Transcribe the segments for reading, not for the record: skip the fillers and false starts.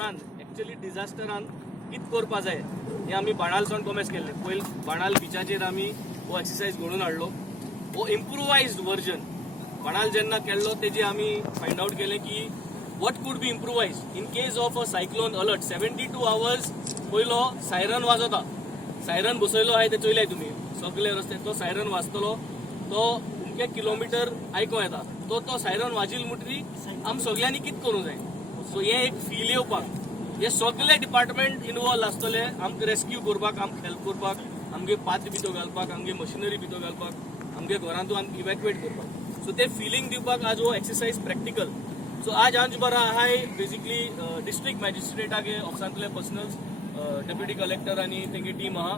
डिजास्टरान actually डिजास्टरान कित करपा जाय हे आमी बाणालसून कॉमेस केल्ले. पयलीं बाणाल बिचाचेर आमी हो एक्सरसाइज घडोवन हाडलो. हो इम्प्रुवायज्ड वर्जन बाणाल जेन्ना केल्लो तेजे आमी फायंड आउट केलें की what could be improvised in case of a cyclone alert. 72 hours पयलो सायरन वाजता. सायरन बसयलो आहाय ते चोयल्याय तुमी सगळे रस्ते. तो सायरन वाजतलो तो उमके किलोमीटर आयको येता. तो सायरन वाजील म्हणटरी आम सगळ्यांनी कित करूं जाय. सो हे एक फील येवपाक हे सगळे डिपार्टमेंट इनवॉल्व आसतले आमकां रेस्क्यू करपाक, आमकां हेल्प करपाक, आमगे पात भितो घालपाक, आमगे मशिनरी भितो घालपाक, आमगे घरांतून आमकां इवॅक्युएट करपाक. सो ते फिलींग दिवपाक आज हो एक्सरसाइज प्रॅक्टिकल. सो आज आंच बरा आहाय बेसिकली डिस्ट्रिक्ट मॅजिस्ट्रेटागे ऑफिसांतले पर्सनल्स, डेप्युटी कलेक्टर आनी तेंगे टीम आहा.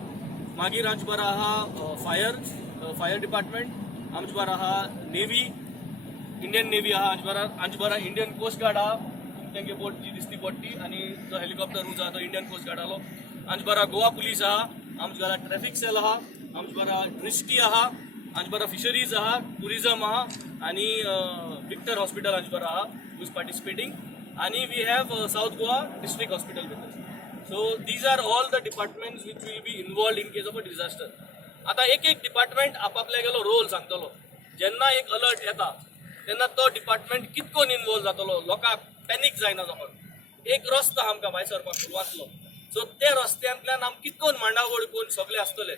मागीर आंच बरा आहा फायर डिपार्टमेंट, आमच बरा आहा नेव्ही, इंडियन नेव्ही आहा, आंच बरा इंडियन कोस्ट गार्ड आहा तेंगे बोट जी दिसती पडटी, आनी जो हेलिकॉप्टर उंच आहा तो इंडियन कोस्ट गार्ड आलो. आंच बरा गोवा पुलीस आहा, आमच बरा ट्रॅफिक सेल आहा, आमच बरा दृष्टी आहा, आंच बरा फिशरीज आहा, टुरिझम आहा, आनी विक्टर हॉस्पिटल आंच बरा आहा who is participating, and we have South Goa District Hospital with us. So these are all the departments which will be involved in case of a disaster. आता एक department आपापल्या गेलो role सांगतलो. जेन्ना एक अलर्ट येता तेन्ना तो डिपार्टमेंट कितकोन इन्वॉल्व जातलो, लोकांक पॅनिक जायना जावन. एक रस्तो आमकां भायर सरपाक वाचलो. सो ते रस्त्यांतल्यान आम कितकोन मांडावळ कोण सगळे आसतले.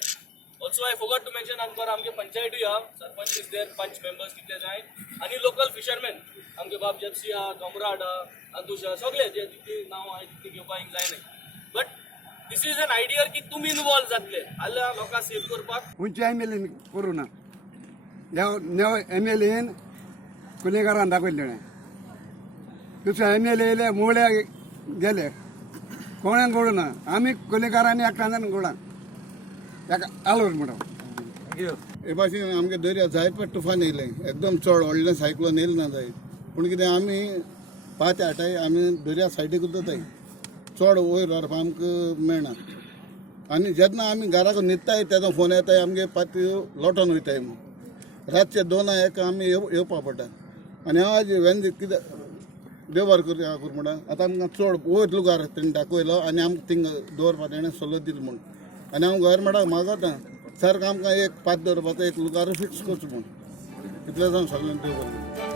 Also I forgot to mention आमगे पंचायतूय आहा, सरपंच इज देयर, 5 मेंबर्स कितले जाय, आनी लोकल फिशरमॅन आमगे बाब जेप्सी आहा, कमराड आहा, अंतुश आहा, सगळे जे जितली नांव आहाय तितली घेवपाक जायना. But this is an idea की तुमी इन्वॉल्व जातले जाल्यार लोकांक सेव करपाक. खंयच्या एमएलएन करूं ना. ह्या एमएलएन कुलेकारान दाखयलें. दुसऱ्या एमएलए येयले मुळ्या गेले कोणाक घडों ना. आमी कुलेकारांनी एकठांय घोडा ताका आलोर म्हणून हे भाशेन आमगे दर्या जायत तुफान येयले. एकदम चड व्हडलें सायक्लोन येयलें ना जायत. पूण कितें आमी पाते हाटाय आमी दर्या सायडीक उरताय. चड वयर व्हरपाक आमकां मेळना. आनी जेन्ना आमी घराक न्हिदताय तेन्ना फोन येताय आमगे पातयो लोटोन वयताय म्हूण. रातचे 2-1 आमी येवपा पडटा. आनी आज वेन कितें देवर करूं म्हणून आतां आमकां चड वयर लुगार तेणें दाखयलो आनी आमकां थिंग दवरपा तेणें सल्लो दिलो म्हूण. आनी हांव गव्हर्मेंटाक मागता सारको आमकां एक पात दवरपाचो एक लुगार फिक्स करचो म्हूण. इतलें जावन सगळ्यांक देव बरें.